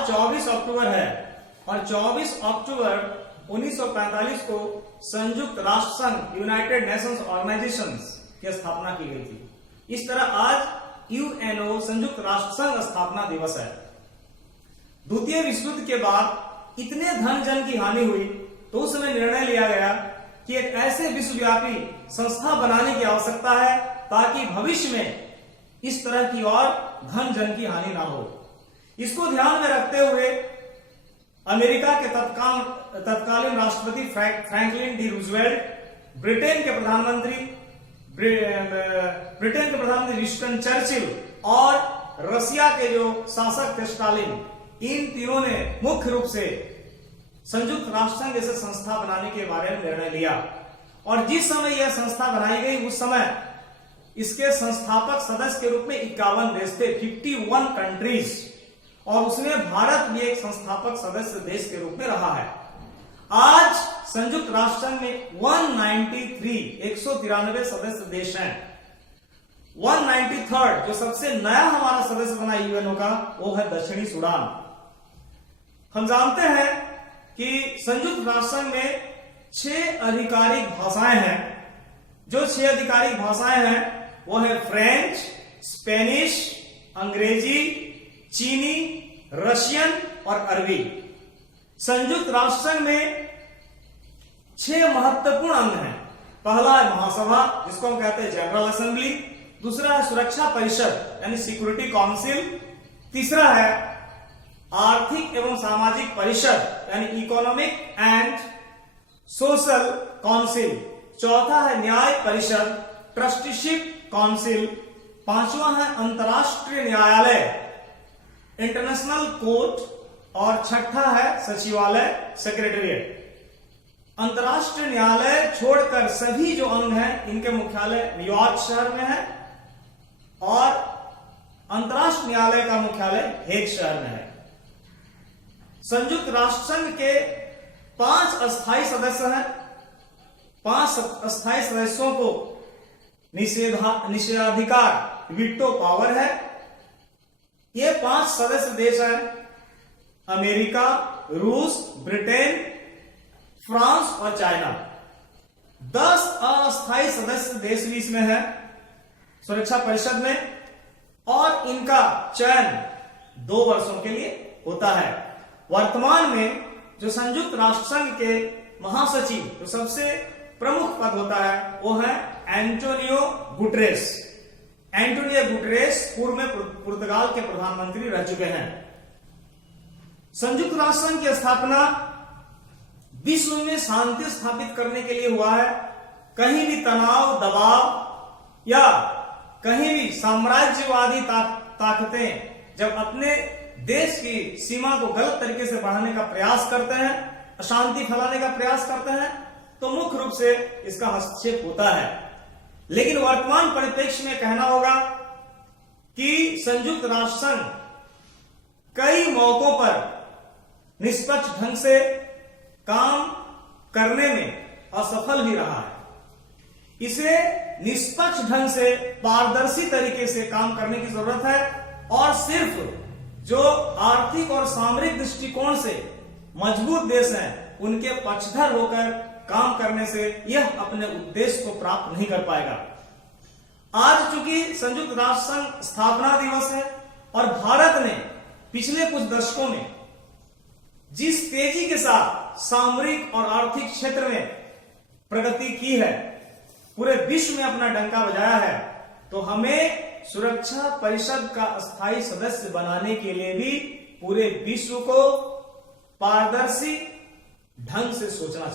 आज 24 अक्टूबर है और 24 अक्टूबर 1945 को संयुक्त राष्ट्र संघ यूनाइटेड नेशंस ऑर्गेनाइजेशन की स्थापना की गई थी। इस तरह आज यूएनओ संयुक्त राष्ट्र संघ स्थापना दिवस है। द्वितीय विश्व युद्ध के बाद इतने धन जन की हानि हुई तो उस समय निर्णय लिया गया कि एक ऐसे विश्वव्यापी संस्था बनाने की आवश्यकता है ताकि भविष्य में इस तरह की और धन जन की हानि ना हो। इसको ध्यान में रखते हुए अमेरिका के तत्कालीन राष्ट्रपति फ्रैंकलिन डी रूजवेल्ट, ब्रिटेन के प्रधानमंत्री विंस्टन चर्चिल और रशिया के जो शासक थे स्टालिन, इन तीनों ने मुख्य रूप से संयुक्त राष्ट्र संघ जैसे संस्था बनाने के बारे में निर्णय लिया। और जिस समय यह संस्था बनाई गई उस समय इसके संस्थापक सदस्य के रूप में 51 देश थे, 51 कंट्रीज, और उसमें भारत भी एक संस्थापक सदस्य देश के रूप में रहा है। आज संयुक्त राष्ट्र संघ में 193 सदस्य देश हैं। 193rd जो सबसे नया हमारा सदस्य बना यूएनओ का, वो है दक्षिणी सूडान। हम जानते हैं कि संयुक्त राष्ट्र संघ में 6 आधिकारिक भाषाएं हैं। जो 6 आधिकारिक भाषाएं हैं वो है फ्रेंच, स्पेनिश, अंग्रेजी, चीनी, रशियन और अरबी। संयुक्त राष्ट्र संघ में 6 महत्वपूर्ण अंग हैं। पहला है महासभा, जिसको हम कहते हैं जनरल असेंबली। दूसरा है सुरक्षा परिषद यानी सिक्योरिटी काउंसिल। तीसरा है आर्थिक एवं सामाजिक परिषद यानी इकोनॉमिक एंड सोशल काउंसिल। चौथा है न्याय परिषद, ट्रस्टीशिप काउंसिल। पांचवा है अंतरराष्ट्रीय न्यायालय, इंटरनेशनल कोर्ट। और छठा है सचिवालय, सेक्रेटेरिएट। अंतरराष्ट्रीय न्यायालय छोड़कर सभी जो अंग हैं इनके मुख्यालय न्यूयॉर्क शहर में है और अंतरराष्ट्रीय न्यायालय का मुख्यालय हेग शहर में है। संयुक्त राष्ट्र संघ के 5 अस्थायी सदस्य हैं। 5 अस्थायी सदस्यों को निषेधाधिकार वीटो पावर है। ये 5 सदस्य देश हैं अमेरिका, रूस, ब्रिटेन, फ्रांस और चाइना। 10 अस्थायी सदस्य देश भी इसमें है सुरक्षा परिषद में, और इनका चयन 2 वर्षों के लिए होता है। वर्तमान में जो संयुक्त राष्ट्र संघ के महासचिव जो सबसे प्रमुख पद होता है वो है एंटोनियो गुटेरेस। एंटोनियो गुटेरेस पूर्व में पुर्तगाल के प्रधानमंत्री रह चुके हैं। संयुक्त राष्ट्र संघ की स्थापना विश्व में शांति स्थापित करने के लिए हुआ है। कहीं भी तनाव, दबाव या कहीं भी साम्राज्यवादी ताकतें जब अपने देश की सीमा को गलत तरीके से बढ़ाने का प्रयास करते हैं, अशांति फैलाने का प्रयास करते हैं, तो मुख्य रूप से इसका हस्तक्षेप होता है। लेकिन वर्तमान परिप्रेक्ष्य में कहना होगा कि संयुक्त राष्ट्र संघ कई मौकों पर निष्पक्ष ढंग से काम करने में असफल भी रहा है। इसे निष्पक्ष ढंग से पारदर्शी तरीके से काम करने की जरूरत है और सिर्फ जो आर्थिक और सामरिक दृष्टिकोण से मजबूत देश हैं उनके पक्षधर होकर काम करने से यह अपने उद्देश्य को प्राप्त नहीं कर पाएगा। आज चूंकि संयुक्त राष्ट्र संघ स्थापना दिवस है और भारत ने पिछले कुछ दशकों में जिस तेजी के साथ सामरिक और आर्थिक क्षेत्र में प्रगति की है, पूरे विश्व में अपना डंका बजाया है, तो हमें सुरक्षा परिषद का अस्थायी सदस्य बनाने के लिए भी पूरे विश्व को पारदर्शी ढंग से सोचना चाहिए।